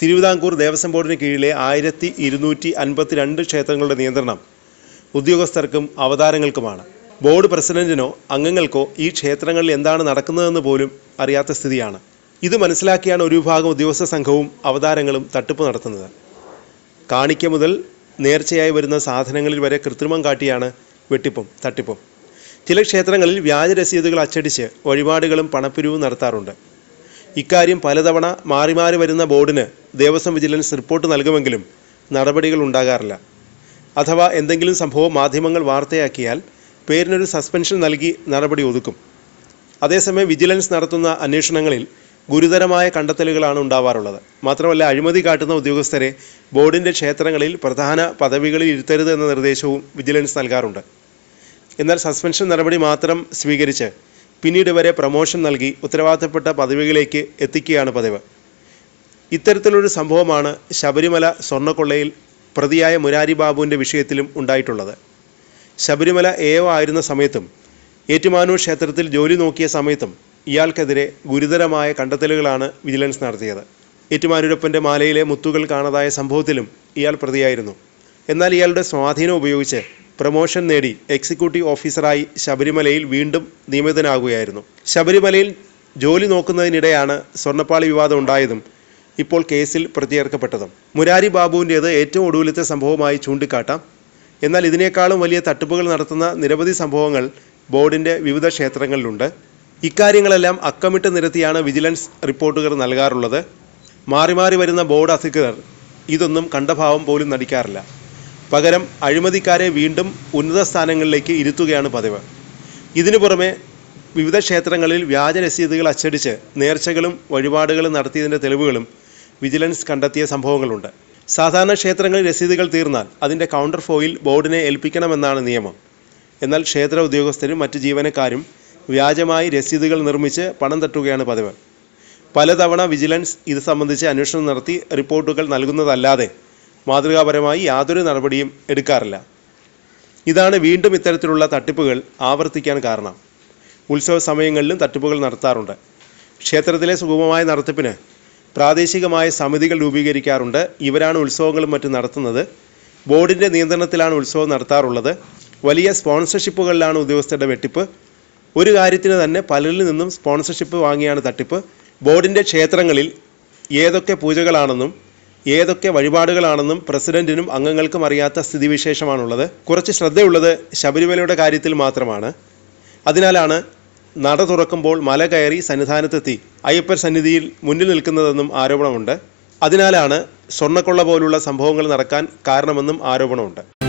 തിരുവിതാംകൂർ ദേവസ്വം ബോർഡിന് കീഴിലെ ആയിരത്തി ഇരുന്നൂറ്റി അൻപത്തി രണ്ട് ക്ഷേത്രങ്ങളുടെ നിയന്ത്രണം ഉദ്യോഗസ്ഥർക്കും അവതാരങ്ങൾക്കുമാണ്. ബോർഡ് പ്രസിഡന്റിനോ അംഗങ്ങൾക്കോ ഈ ക്ഷേത്രങ്ങളിൽ എന്താണ് നടക്കുന്നതെന്ന് പോലും അറിയാത്ത സ്ഥിതിയാണ്. ഇത് മനസ്സിലാക്കിയാണ് ഒരു വിഭാഗം ഉദ്യോഗസ്ഥ സംഘവും അവതാരങ്ങളും തട്ടിപ്പ് നടത്തുന്നത്. കാണിക്ക മുതൽ നേർച്ചയായി വരുന്ന സാധനങ്ങളിൽ വരെ കൃത്രിമം കാട്ടിയാണ് വെട്ടിപ്പും തട്ടിപ്പും. ചില ക്ഷേത്രങ്ങളിൽ വ്യാജ രസീതുകൾ അച്ചടിച്ച് വഴിപാടുകളും പണപ്പിരിവും നടത്താറുണ്ട്. ഇക്കാര്യം പലതവണ മാറി മാറി വരുന്ന ബോർഡിന് ദേവസ്വം വിജിലൻസ് റിപ്പോർട്ട് നൽകുമെങ്കിലും നടപടികൾ ഉണ്ടാകാറില്ല. അഥവാ എന്തെങ്കിലും സംഭവം മാധ്യമങ്ങൾ വാർത്തയാക്കിയാൽ പേരിനൊരു സസ്പെൻഷൻ നൽകി നടപടി ഒതുക്കും. അതേസമയം വിജിലൻസ് നടത്തുന്ന അന്വേഷണങ്ങളിൽ ഗുരുതരമായ കണ്ടെത്തലുകളാണ് ഉണ്ടാവാറുള്ളത്. മാത്രമല്ല അഴിമതി കാട്ടുന്ന ഉദ്യോഗസ്ഥരെ ബോർഡിന്റെ ക്ഷേത്രങ്ങളിൽ പ്രധാന പദവികളിൽ ഇരുത്തരുത് എന്ന നിർദ്ദേശവും വിജിലൻസ് നൽകാറുണ്ട്. എന്നാൽ സസ്പെൻഷൻ നടപടി മാത്രം സ്വീകരിച്ച് പിന്നീട് വരെ പ്രമോഷൻ നൽകി ഉത്തരവാദിത്തപ്പെട്ട പദവികളിലേക്ക് എത്തിക്കുകയാണ് പതിവ്. ഇത്തരത്തിലൊരു സംഭവമാണ് ശബരിമല സ്വർണക്കൊള്ളയിൽ പ്രതിയായ മുരാരി ബാബുവിന്റെ വിഷയത്തിലും ഉണ്ടായിട്ടുള്ളത്. ശബരിമല ഏവ ആയിരുന്ന സമയത്തും ഏറ്റുമാനൂർ ക്ഷേത്രത്തിൽ ജോലി നോക്കിയ സമയത്തും ഇയാൾക്കെതിരെ ഗുരുതരമായ കണ്ടെത്തലുകളാണ് വിജിലൻസ് നടത്തിയത്. ഏറ്റുമാനൂരപ്പന്റെ മാലയിലെ മുത്തുകൾ കാണാതായ സംഭവത്തിലും ഇയാൾ പ്രതിയായിരുന്നു. എന്നാൽ ഇയാളുടെ സ്വാധീനം ഉപയോഗിച്ച് പ്രമോഷൻ നേടി എക്സിക്യൂട്ടീവ് ഓഫീസറായി ശബരിമലയിൽ വീണ്ടും നിയമിതനാകുകയായിരുന്നു. ശബരിമലയിൽ ജോലി നോക്കുന്നതിനിടെയാണ് സ്വർണപ്പാളി വിവാദം ഉണ്ടായതും ഇപ്പോൾ കേസിൽ പ്രതിയേർക്കപ്പെട്ടതും. മുരാരി ബാബുവിന്റേത് ഏറ്റവും ഒടുവിലത്തെ സംഭവമായി ചൂണ്ടിക്കാട്ടാം. എന്നാൽ ഇതിനേക്കാളും വലിയ തട്ടിപ്പുകൾ നടത്തുന്ന നിരവധി സംഭവങ്ങൾ ബോർഡിന്റെ വിവിധ ക്ഷേത്രങ്ങളിലുണ്ട്. ഇക്കാര്യങ്ങളെല്ലാം അക്കമിട്ട് നിരത്തിയാണ് വിജിലൻസ് റിപ്പോർട്ടുകൾ നൽകാറുള്ളത്. മാറി മാറി വരുന്ന ബോർഡ് അധികൃതർ ഇതൊന്നും കണ്ടഭാവം പോലും നടിക്കാറില്ല. പകരം അഴിമതിക്കാരെ വീണ്ടും ഉന്നത സ്ഥാനങ്ങളിലേക്ക് ഇരുത്തുകയാണ് പതിവ്. ഇതിനു പുറമെ വിവിധ ക്ഷേത്രങ്ങളിൽ വ്യാജ രസീതുകൾ അച്ചടിച്ച് നേർച്ചകളും വഴിപാടുകളും നടത്തിയതിന്റെ തെളിവുകളും വിജിലൻസ് കണ്ടെത്തിയ സംഭവങ്ങളുണ്ട്. സാധാരണ ക്ഷേത്രങ്ങളിൽ രസീതുകൾ തീർന്നാൽ അതിന്റെ കൗണ്ടർ ഫോയിൽ ബോർഡിനെ ഏൽപ്പിക്കണമെന്നാണ് നിയമം. എന്നാൽ ക്ഷേത്ര ഉദ്യോഗസ്ഥരും മറ്റ് ജീവനക്കാരും വ്യാജമായി രസീതുകൾ നിർമ്മിച്ച് പണം തട്ടുകയാണ് പതിവ്. പലതവണ വിജിലൻസ് ഇത് സംബന്ധിച്ച് അന്വേഷണം നടത്തി റിപ്പോർട്ടുകൾ നൽകുന്നതല്ലാതെ മാതൃകാപരമായി യാതൊരു നടപടിയും എടുക്കാറില്ല. ഇതാണ് വീണ്ടും ഇത്തരത്തിലുള്ള തട്ടിപ്പുകൾ ആവർത്തിക്കാൻ കാരണം. ഉത്സവ സമയങ്ങളിലും തട്ടിപ്പുകൾ നടത്താറുണ്ട്. ക്ഷേത്രത്തിലെ സുഗമമായ നടത്തിപ്പിന് പ്രാദേശികമായ സമിതികൾ രൂപീകരിക്കാറുണ്ട്. ഇവരാണ് ഉത്സവങ്ങളും മറ്റും നടത്തുന്നത്. ബോർഡിന്റെ നിയന്ത്രണത്തിലാണ് ഉത്സവം നടത്താറുള്ളത്. വലിയ സ്പോൺസർഷിപ്പുകളിലാണ് ഉദ്യോഗസ്ഥരുടെ വെട്ടിപ്പ്. ഒരു കാര്യത്തിന് തന്നെ പലരിൽ നിന്നും സ്പോൺസർഷിപ്പ് വാങ്ങിയാണ് തട്ടിപ്പ്. ബോർഡിന്റെ ക്ഷേത്രങ്ങളിൽ ഏതൊക്കെ പൂജകളാണെന്നും ഏതൊക്കെ വഴിപാടുകളാണെന്നും പ്രസിഡന്റിനും അംഗങ്ങൾക്കും അറിയാത്ത സ്ഥിതിവിശേഷമാണുള്ളത്. കുറച്ച് ശ്രദ്ധയുള്ളത് ശബരിമലയുടെ കാര്യത്തിൽ മാത്രമാണ്. അതിനാലാണ് നട തുറക്കുമ്പോൾ മല കയറി സന്നിധാനത്തെത്തി അയ്യപ്പൻ സന്നിധിയിൽ മുന്നിൽ നിൽക്കുന്നതെന്നും ആരോപണമുണ്ട്. അതിനാലാണ് സ്വർണക്കൊള്ള പോലുള്ള സംഭവങ്ങൾ നടക്കാൻ കാരണമെന്നും ആരോപണമുണ്ട്.